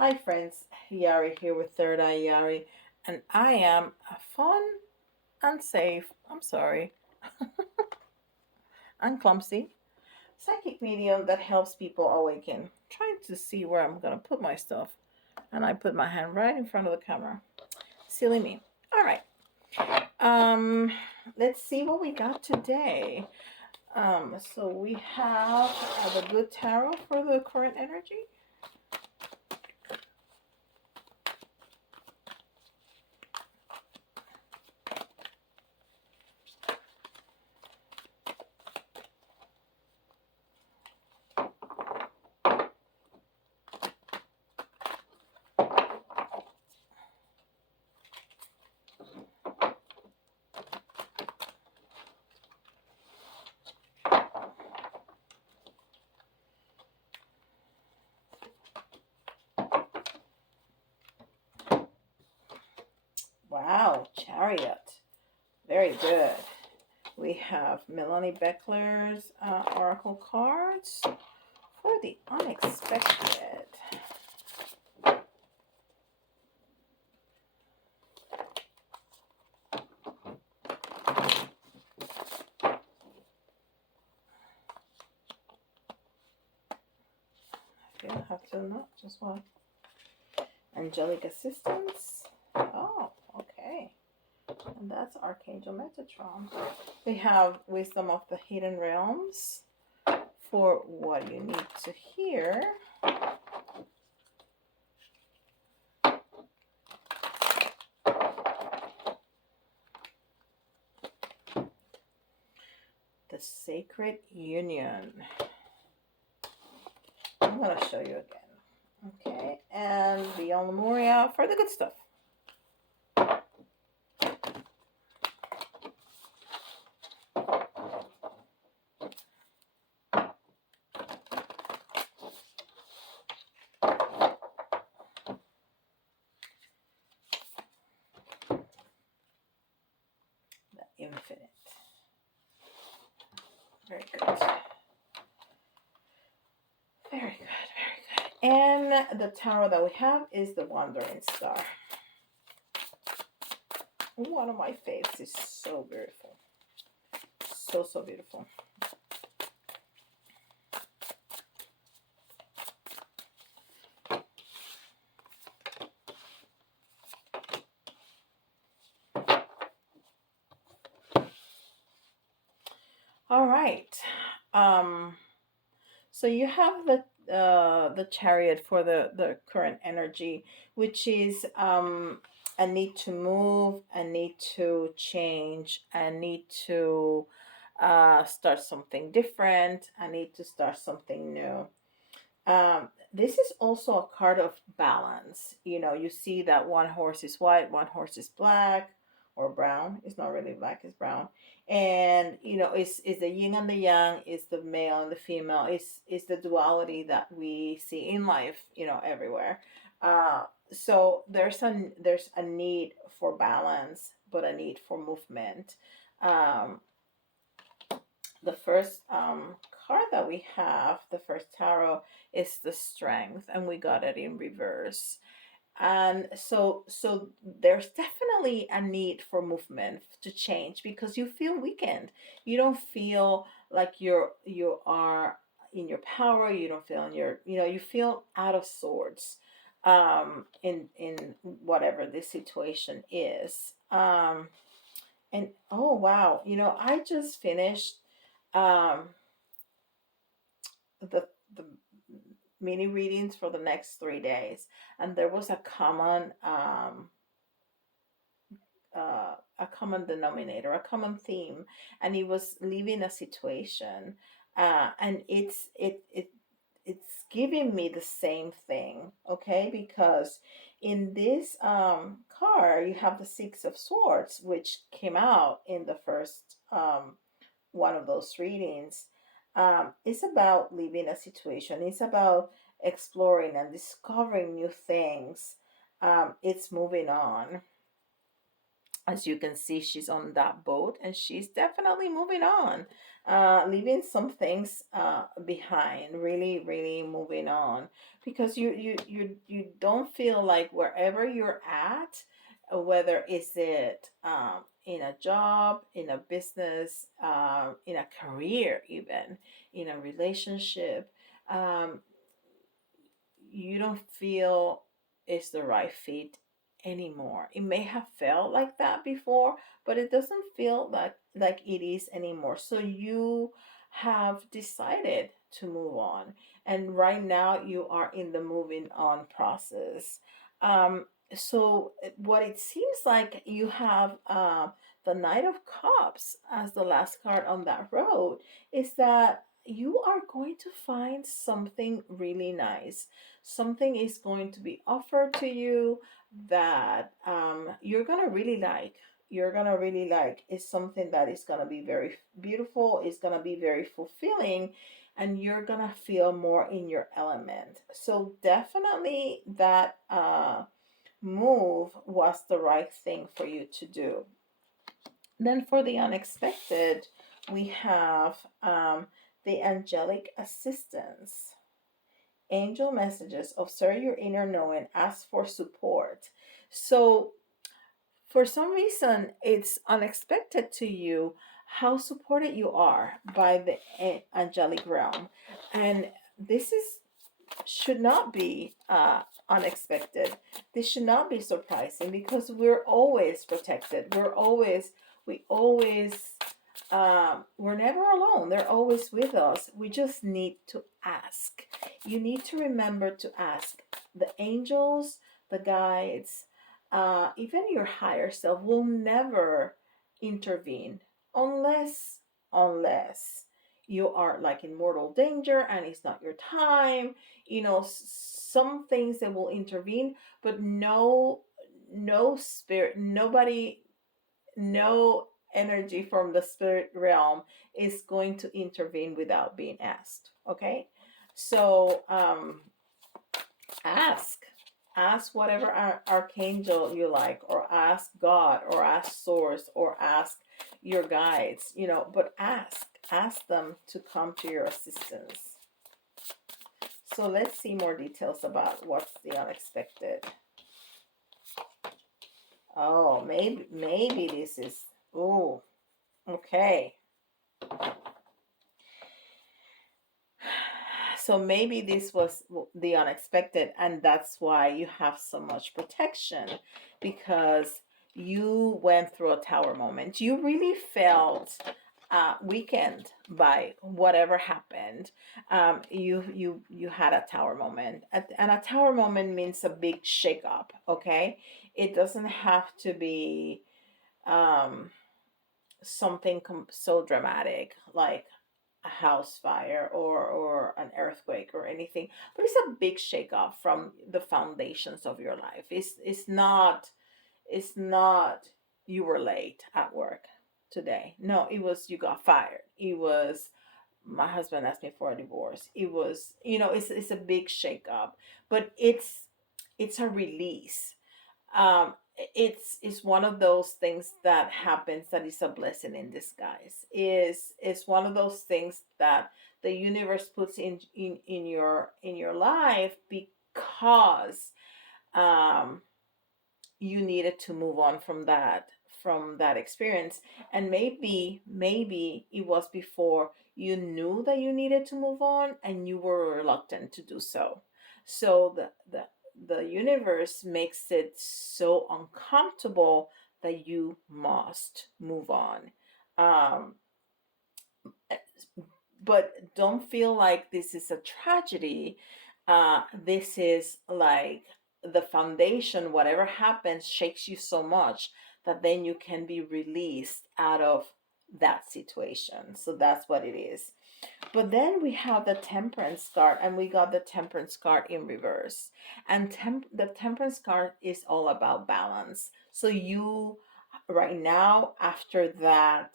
Hi friends, Yari here with Third Eye Yari, and I am a fun, unsafe, I'm sorry, and clumsy psychic medium that helps people awaken. Trying to see where I'm gonna put my stuff, and I put my hand right in front of the camera. Silly me. All right. Um, let's see what we got today. So we have the good tarot for the current energy. Wow, Chariot. Very good. We have Melanie Becker's Oracle cards for the unexpected. I feel I have to not just one. Angelic assistance. Oh, okay. And that's Archangel Metatron. We have Wisdom of the Hidden Realms for what you need to hear. The Sacred Union. I'm going to show you again. Okay, and the Lemuria for the good stuff. The Infinite. Very good. Very good, very good. And the tarot that we have is the Wandering Star. One of my faves is so beautiful. So, so beautiful. All right. So you have the Chariot for the current energy, which is a need to move, a need to change, a need to start something different, a need to start something new. This is also a card of balance. You know, you see that one horse is white, one horse is black or brown. It's not really black, it's brown. And you know, it's the yin and the yang, it's the male and the female, it's the duality that we see in life, you know, everywhere. So there's a need for balance, but a need for movement. Um, the first card that we have, the first tarot, is the Strength, and we got it in reverse. And so there's definitely a need for movement to change because you feel weakened. You don't feel like you are in your power. You don't feel in your, you know, you feel out of sorts in whatever this situation is. And oh wow, you know, I just finished um the the mini readings for the next 3 days, and there was a common denominator, a common theme, and it was leaving a situation, and it's giving me the same thing, okay? Because in this card you have the Six of Swords, which came out in the first one of those readings. It's about leaving a situation. It's about exploring and discovering new things. It's moving on. As you can see, she's on that boat and she's definitely moving on, leaving some things behind, really, really moving on, because you don't feel like wherever you're at, whether is it in a job, in a business, in a career, even in a relationship, um, you don't feel it's the right fit anymore. It may have felt like that before, but it doesn't feel like it is anymore. So you have decided to move on, and right now you are in the moving on process. Um, so what it seems like you have the Knight of Cups as the last card on that road is that you are going to find something really nice. Something is going to be offered to you that you're gonna really like. You're gonna really like. It's something that is gonna be very beautiful. It's gonna be very fulfilling, and you're gonna feel more in your element. So definitely that move was the right thing for you to do. Then for the unexpected, we have the angelic assistance. Angel messages, observe your inner knowing, ask for support. So, for some reason, it's unexpected to you how supported you are by the angelic realm. And this is should not be unexpected. This should not be surprising because we're always protected. We always, we're never alone. They're always with us. We just need to ask. You need to remember to ask. The angels, the guides, even your higher self will never intervene unless you are like in mortal danger and it's not your time. Some things that will intervene, but no spirit, nobody, no energy from the spirit realm is going to intervene without being asked. Okay, so ask ask whatever archangel you like, or ask God, or ask source, or ask your guides, but ask them to come to your assistance. So let's see more details about what's the unexpected. Oh, maybe this is, oh, okay. So maybe this was the unexpected, and that's why you have so much protection, because you went through a tower moment. You really felt weakened by whatever happened. You had a tower moment, and a tower moment means a big shakeup. Okay, it doesn't have to be um, something so dramatic like a house fire or an earthquake or anything, but it's a big shakeup from the foundations of your life. It's not you were late at work today. No, it was you got fired. It was my husband asked me for a divorce. It was, it's a big shakeup, but it's a release. It's one of those things that happens that is a blessing in disguise. Is one of those things that the universe puts in your life because um you needed to move on from that experience. And maybe it was before you knew that you needed to move on and you were reluctant to do so. So the universe makes it so uncomfortable that you must move on. um but don't feel like this is a tragedy. This is like the foundation. Whatever happens shakes you so much that then you can be released out of that situation. So that's what it is. But then we have the temperance card, and we got the temperance card in reverse. And the temperance card is all about balance. So you, right now, after that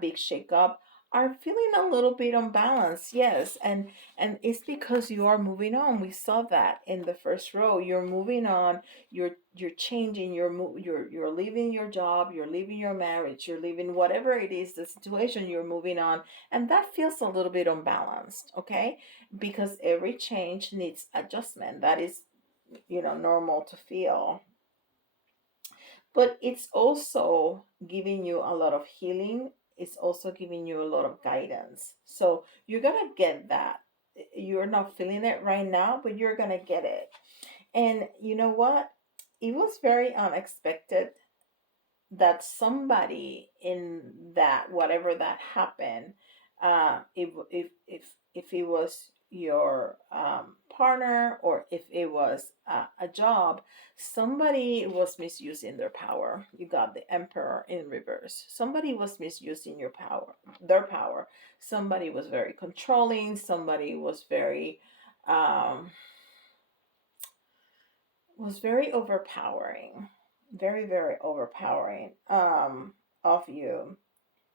big shakeup, are feeling a little bit unbalanced. Yes, and it's because you are moving on. We saw that in the first row. You're moving on. You're changing. You're leaving your job. You're leaving your marriage. You're leaving whatever it is the situation. You're moving on, and that feels a little bit unbalanced. Okay, because every change needs adjustment. That is, normal to feel. But it's also giving you a lot of healing. It's also giving you a lot of guidance. So you're going to get that. You're not feeling it right now, but you're going to get it. And you know what? It was very unexpected that somebody in that, whatever that happened, if it was your partner, or if it was a job, somebody was misusing their power. You got the emperor in reverse. Somebody was misusing their power. Somebody was very controlling. Somebody um, was very overpowering, very, very overpowering, of you,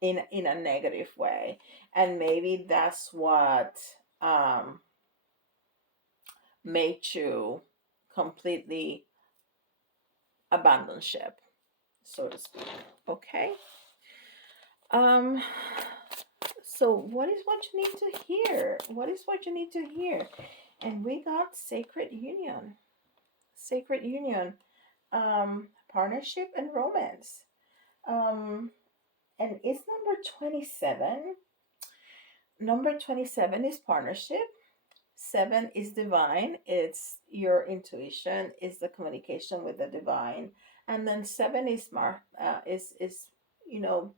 in a negative way. And maybe that's what um made you completely abandon ship, so to speak. Okay. um so what you need to hear? What is what you need to hear? And we got sacred union. Sacred union. Partnership and romance. um and it's number 27. Number 27 is partnership. Seven is divine. It's your intuition, is the communication with the divine. And then seven is is you know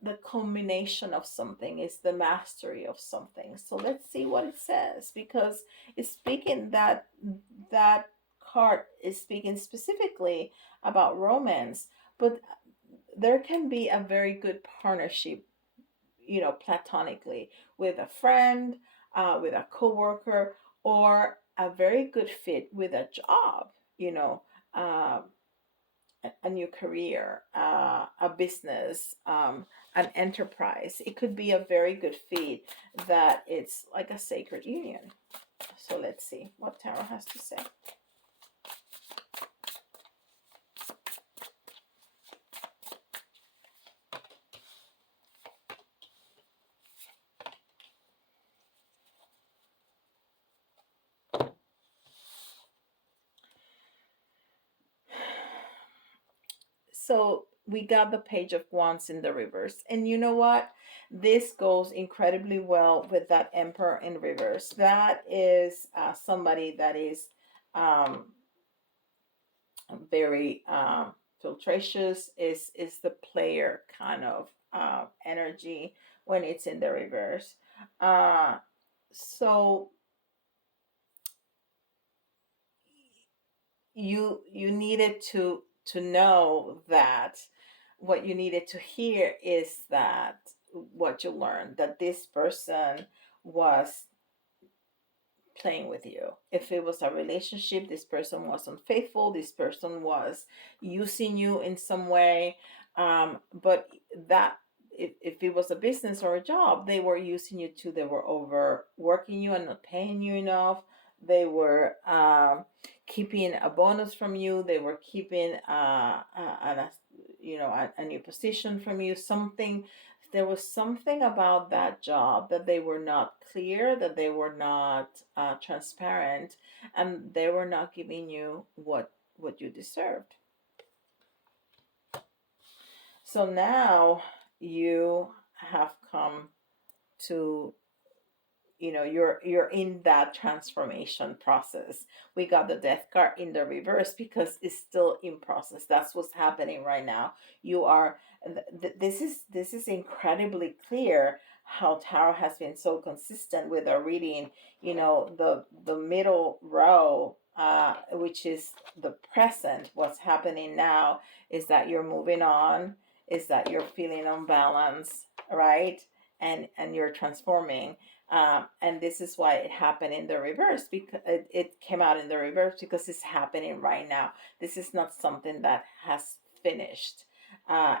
the culmination of something, is the mastery of something. So let's see what it says, because it's speaking that card is speaking specifically about romance, but there can be a very good partnership, platonically, with a friend, with a coworker, or a very good fit with a job, uh, a new career, a business, an enterprise. It could be a very good fit, that it's like a sacred union. So let's see what Tarot has to say. So we got the Page of Wands in the reverse. And you know what? This goes incredibly well with that Emperor in reverse. That is somebody that is um, very filtracious, is the player kind of energy when it's in the reverse. Uh, so you needed to know that what you needed to hear is that what you learned, that this person was playing with you. If it was a relationship, this person was unfaithful, this person was using you in some way. But that if it was a business or a job, they were using you too. They were overworking you and not paying you enough. They were keeping a bonus from you. They were keeping a new position from you. Something, there was something about that job that they were not clear, that they were not transparent, and they were not giving you what you deserved. So now you have come to, you're in that transformation process. We got the Death card in the reverse because it's still in process. That's what's happening right now. You are this is incredibly clear how Tarot has been so consistent with our reading. The middle row, which is the present, what's happening now, is that you're moving on, is that you're feeling unbalanced, right? And you're transforming. And this is why it happened in the reverse, because it came out in the reverse because it's happening right now. This is not something that has finished.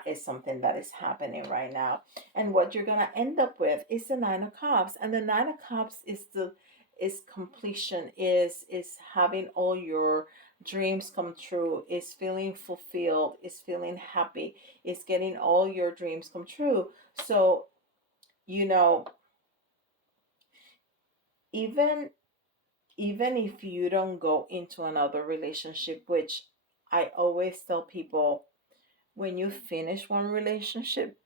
is something that is happening right now. And what you're gonna end up with is the Nine of Cups, and the Nine of Cups is completion, is having all your dreams come true, is feeling fulfilled, is feeling happy, is getting all your dreams come true. So, you know, even even if you don't go into another relationship, which I always tell people, when you finish one relationship,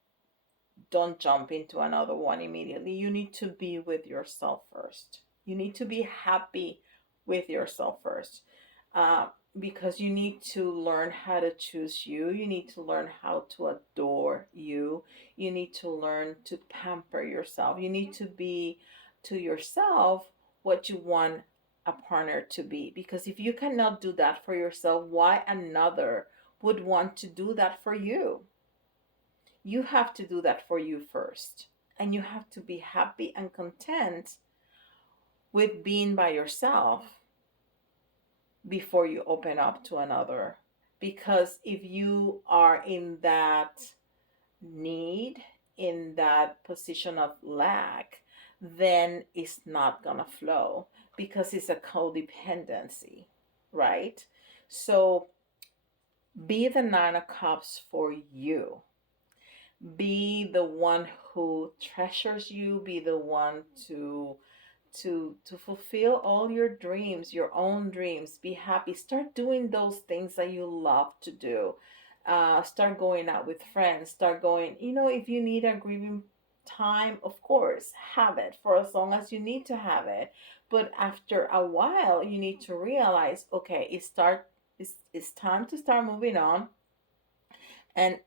don't jump into another one immediately. You need to be with yourself first. You need to be happy with yourself first. Uh, because you need to learn how to choose you. You need to learn how to adore you. You need to learn to pamper yourself. You need to be to yourself what you want a partner to be. Because if you cannot do that for yourself, why another would want to do that for you? You have to do that for you first. And you have to be happy and content with being by yourself before you open up to another. Because if you are in that need, in that position of lack, then it's not gonna flow because it's a codependency, right? So be the Nine of Cups for you. Be the one who treasures you, be the one to fulfill all your dreams, your own dreams. Be happy, start doing those things that you love to do. Start going out with friends, start going, if you need a grieving time, of course, have it for as long as you need to have it. But after a while, you need to realize, okay, it's time to start moving on, and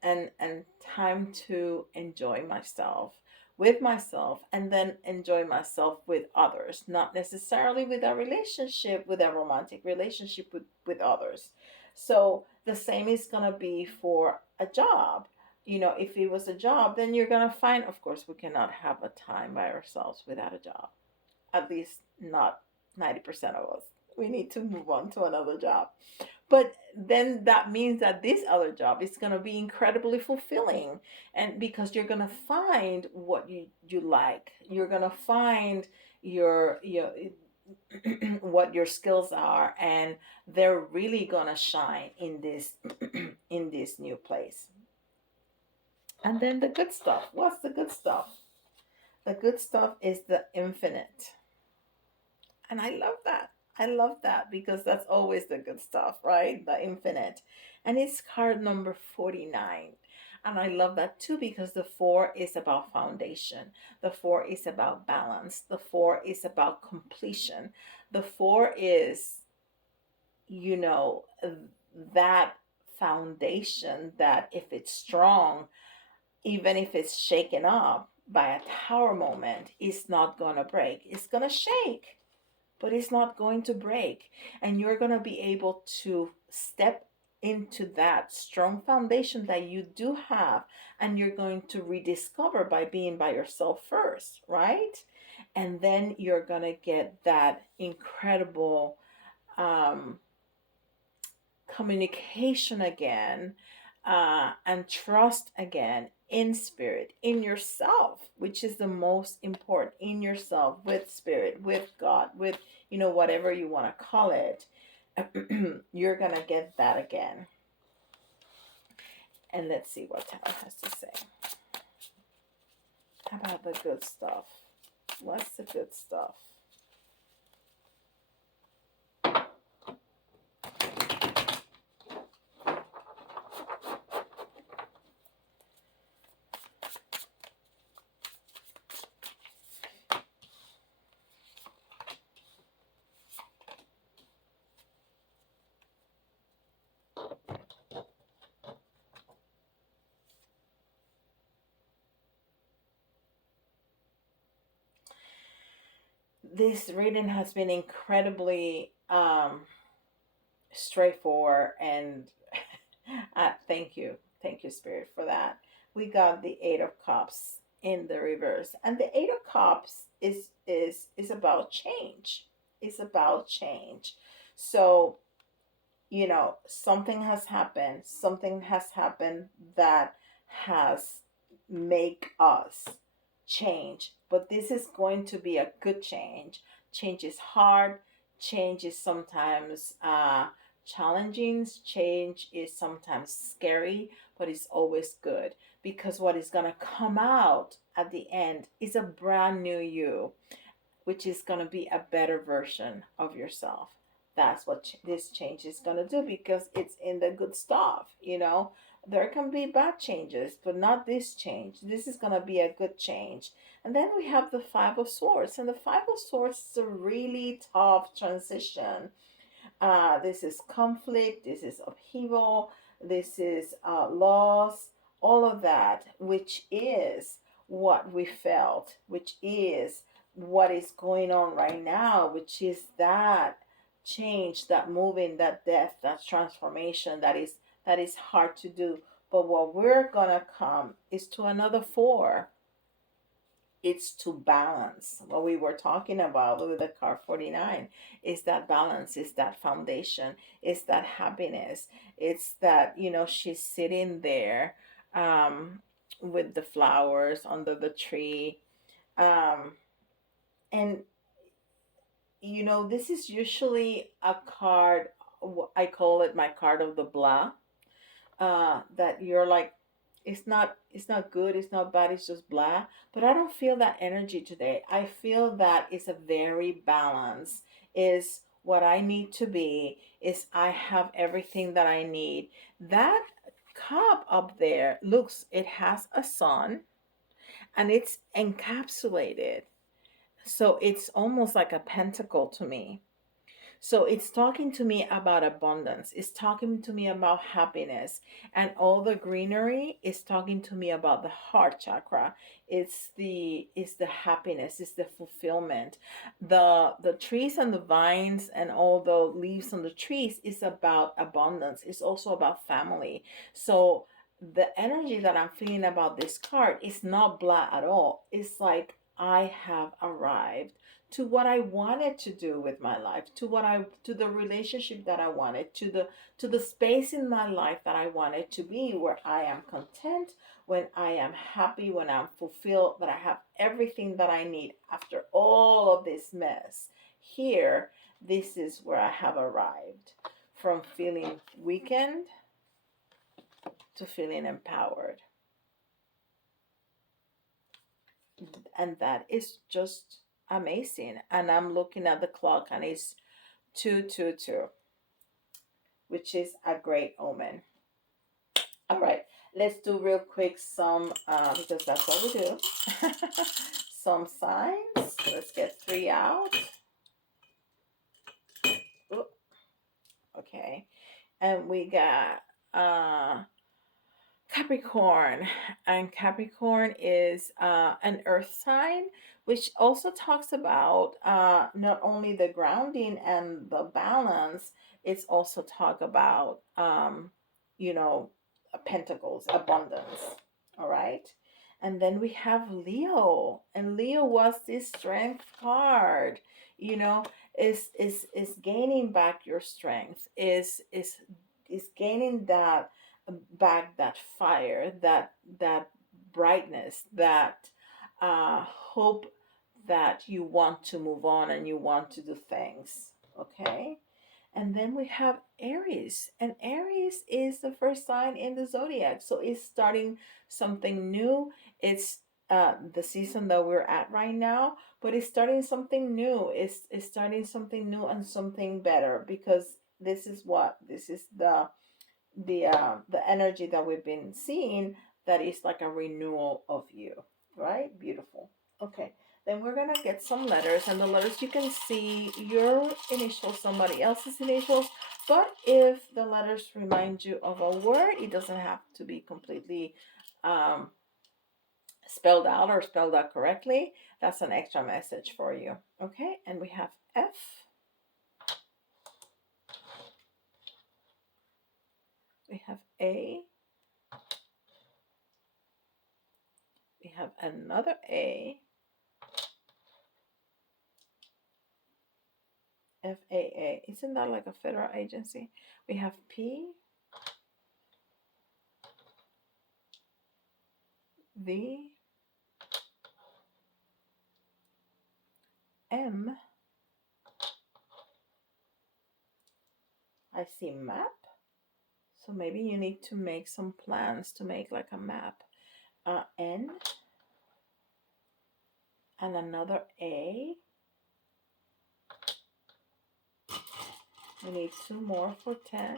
time to enjoy myself, with myself, and then enjoy myself with others, not necessarily with a relationship, with a romantic relationship with others. So the same is going to be for a job. If it was a job, then you're going to find, of course, we cannot have a time by ourselves without a job, at least not 90% of us. We need to move on to another job. But then that means that this other job is going to be incredibly fulfilling. And because you're going to find what you like, you're going to find your what your skills are, and they're really going to shine in this in this new place. And then the good stuff. What's the good stuff? The good stuff is the infinite. And I love that. I love that because that's always the good stuff, right? The infinite. And it's card number 49. And I love that too because the four is about foundation. The four is about balance. The four is about completion. The four is, you know, that foundation that if it's strong, even if it's shaken up by a tower moment, it's not going to break. It's going to shake, but it's not going to break. And you're going to be able to step into that strong foundation that you do have, and you're going to rediscover by being by yourself first, right? And then you're going to get that incredible um, communication again, and trust again in spirit, in yourself, which is the most important, in yourself, with spirit, with God, with, whatever you want to call it. You're going to get that again. And let's see what Tarot has to say about the good stuff. What's the good stuff? This reading has been incredibly straightforward, and thank you, Spirit, for that. We got the Eight of Cups in the reverse, and the Eight of Cups is about change. It's about change. So, something has happened. Something has happened that has make us change. But this is going to be a good change. Change is hard. Change is sometimes challenging. Change is sometimes scary, but it's always good because what is going to come out at the end is a brand new you, which is going to be a better version of yourself. That's what this change is going to do because it's in the good stuff. There can be bad changes, but not this change. This is going to be a good change. And then we have the Five of Swords. And the Five of Swords is a really tough transition. This is conflict, this is upheaval, this is loss, all of that, which is what we felt, which is what is going on right now, which is that change, that moving, that death, that transformation that is hard to do. But what we're gonna come is to another four. It's to balance what we were talking about with the card 49. Is that balance, is that foundation, is that happiness. It's that she's sitting there with the flowers under the tree, um and this is usually a card. I call it my card of the blah, that you're like, it's not good, it's not bad, it's just blah. But I don't feel that energy today. I feel that it's a very balanced, is what I need to be, is I have everything that I need. That cup up there, looks, it has a sun and it's encapsulated, so it's almost like a pentacle to me. So it's talking to me about abundance. It's talking to me about happiness. And all the greenery is talking to me about the heart chakra. It's the happiness, it's the fulfillment. The trees and the vines and all the leaves on the trees is about abundance. It's also about family. So the energy that I'm feeling about this card is not blah at all. It's like I have arrived to what I wanted to do with my life, to the relationship that I wanted, to the space in my life that I wanted to be, where I am content, when I am happy, when I'm fulfilled, that I have everything that I need after all of this mess. Here, this is where I have arrived, from feeling weakened to feeling empowered. And that is just amazing. And I'm looking at the clock and it's 222, which is a great omen. All right, let's do real quick some, because that's what we do. Some signs. Let's get 3 out. Ooh, okay. And we got Capricorn, and Capricorn is an earth sign, which also talks about not only the grounding and the balance. It's also talk about you know pentacles, abundance. All right. And then we have Leo, and Leo was this strength card. You know, is gaining back your strength, is gaining that back, that fire, that brightness, that hope, that you want to move on and you want to do things. Okay. And then we have Aries, and Aries is the first sign in the zodiac, so it's starting something new. It's the season that we're at right now, but it's starting something new. It's starting something new and something better, because this is the energy that we've been seeing, that is like a renewal of you, right? Beautiful. Okay, then we're gonna get some letters, and the letters, you can see your initials, somebody else's initials, but if the letters remind you of a word, it doesn't have to be completely um, spelled out or spelled out correctly. That's an extra message for you. Okay, and we have F, we have A, we have another A, FAA. Isn't that like a federal agency? We have P, V, M. I see map. So maybe you need to make some plans to make like a map. N and another A. We need two more for 10.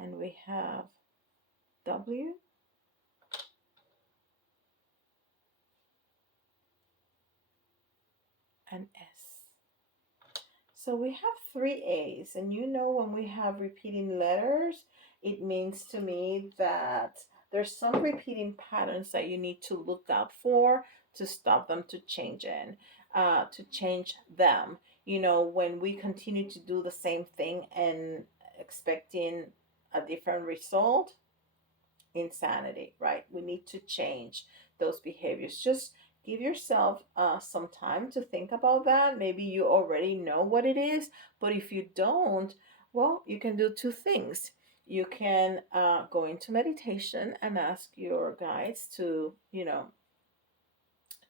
And we have W and S. So we have three A's, and you know when we have repeating letters, it means to me that there's some repeating patterns that you need to look out for to stop them to change to change them. You know, when we continue to do the same thing and expecting a different result, insanity, right? We need to change those behaviors. Just give yourself some time to think about that. Maybe you already know what it is, but if you don't, well, you can do two things. You can go into meditation and ask your guides to,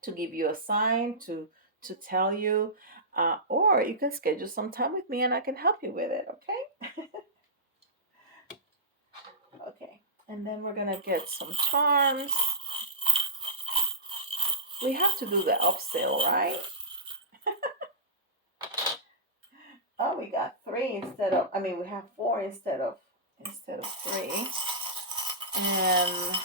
to give you a sign to tell you, or you can schedule some time with me and I can help you with it. Okay. Okay. And then we're gonna get some charms. We have to do the upsell, right? Oh, we got three instead of, I mean, we have four instead of three. And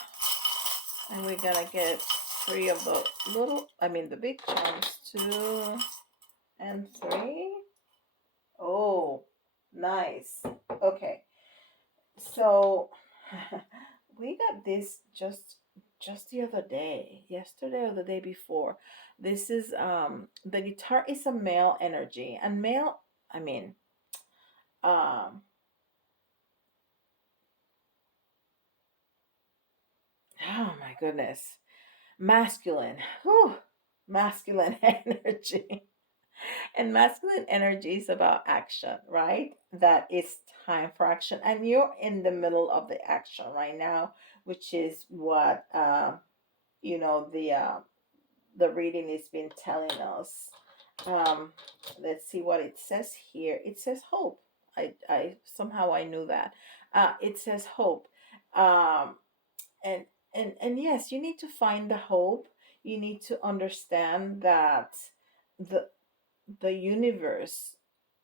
we're gonna get three of the the big chunks, 2 and 3. Oh, nice. Okay. So we got this just the other day, yesterday or the day before. This is the guitar is a male energy, and male, I mean, um oh my goodness, masculine. Whew, masculine energy. And masculine energy is about action, right? That it's time for action, and you're in the middle of the action right now, which is what you know the reading has been telling us. Um, let's see what it says here. It says hope. I somehow I knew that. It says hope. Um, and and yes, you need to find the hope. You need to understand that the the universe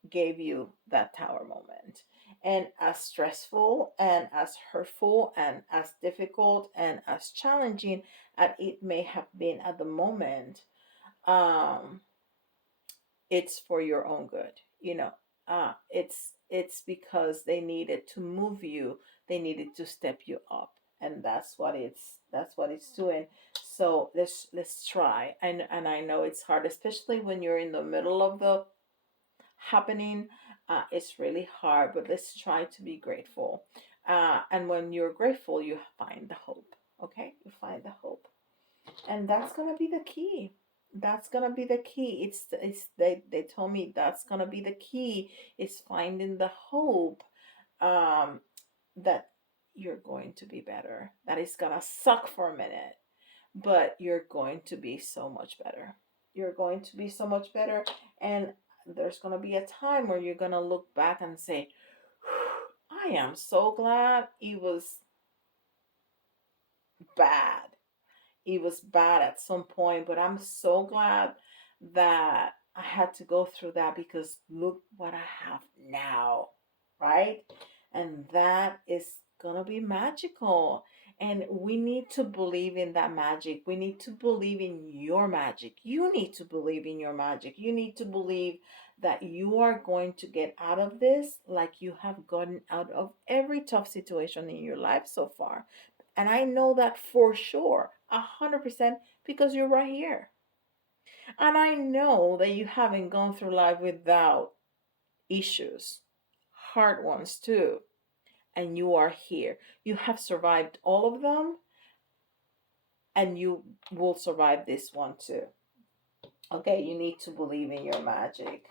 gave you that tower moment. And as stressful and as hurtful and as difficult and as challenging as it may have been at the moment, um, it's for your own good. It's because they needed to move you, they needed to step you up, and that's what it's doing. So let's try. And I know it's hard, especially when you're in the middle of the happening. It's really hard, but let's try to be grateful. And when you're grateful, you find the hope. Okay, you find the hope, and that's gonna be the key. That's gonna be the key. They told me that's gonna be the key. Is finding the hope, um, that you're going to be better. That is gonna suck for a minute, but you're going to be so much better. You're going to be so much better. And there's going to be a time where you're going to look back and say, I am so glad it was bad. It was bad at some point, but I'm so glad that I had to go through that because look what I have now, right? And that is gonna be magical. And we need to believe in that magic. We need to believe in your magic. You need to believe in your magic. You need to believe that you are going to get out of this like you have gotten out of every tough situation in your life so far. And I know that for sure, 100%, because you're right here. And I know that you haven't gone through life without issues, hard ones too. And you are here. You have survived all of them, and you will survive this one too. Okay, you need to believe in your magic.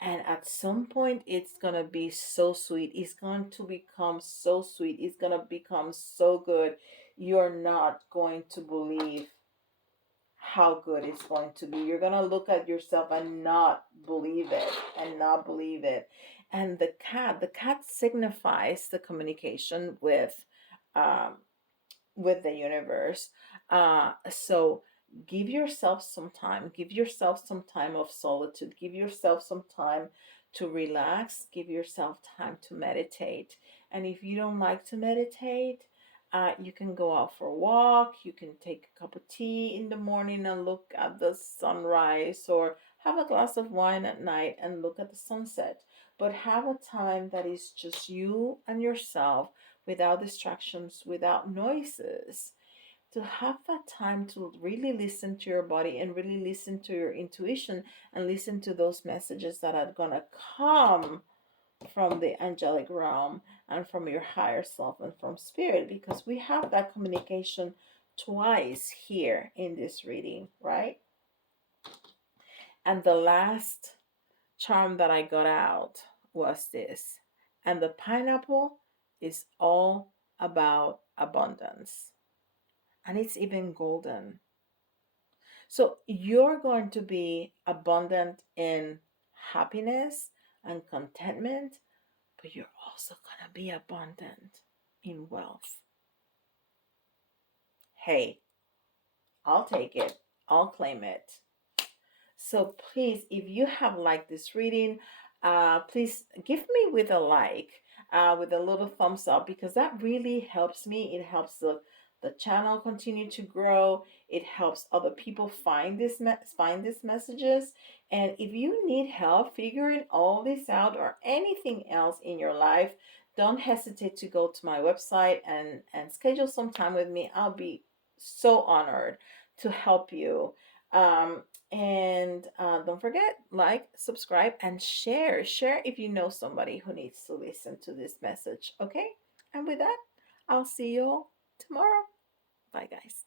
And at some point, it's going to be so sweet. It's going to become so sweet. It's going to become so good. You're not going to believe how good it's going to be. You're going to look at yourself and not believe it, and not believe it. And the cat signifies the communication um, with the universe. So give yourself some time. Give yourself some time of solitude. Give yourself some time to relax. Give yourself time to meditate. And if you don't like to meditate, you can go out for a walk. You can take a cup of tea in the morning and look at the sunrise, or have a glass of wine at night and look at the sunset. But have a time that is just you and yourself, without distractions, without noises, to have that time to really listen to your body and really listen to your intuition and listen to those messages that are going to come from the angelic realm and from your higher self and from spirit, because we have that communication twice here in this reading, right? And the last charm that I got out was this. And the pineapple is all about abundance. And it's even golden. So you're going to be abundant in happiness and contentment, but you're also going to be abundant in wealth. Hey, I'll take it. I'll claim it. So please, if you have liked this reading, please give me with a like, with a little thumbs up, because that really helps me. It helps the channel continue to grow. It helps other people find find these messages. And if you need help figuring all this out or anything else in your life, don't hesitate to go to my website and schedule some time with me. I'll be so honored to help you. Um, and don't forget, like, subscribe, and share. Share if you know somebody who needs to listen to this message. Okay? And with that, I'll see you all tomorrow. Bye, guys.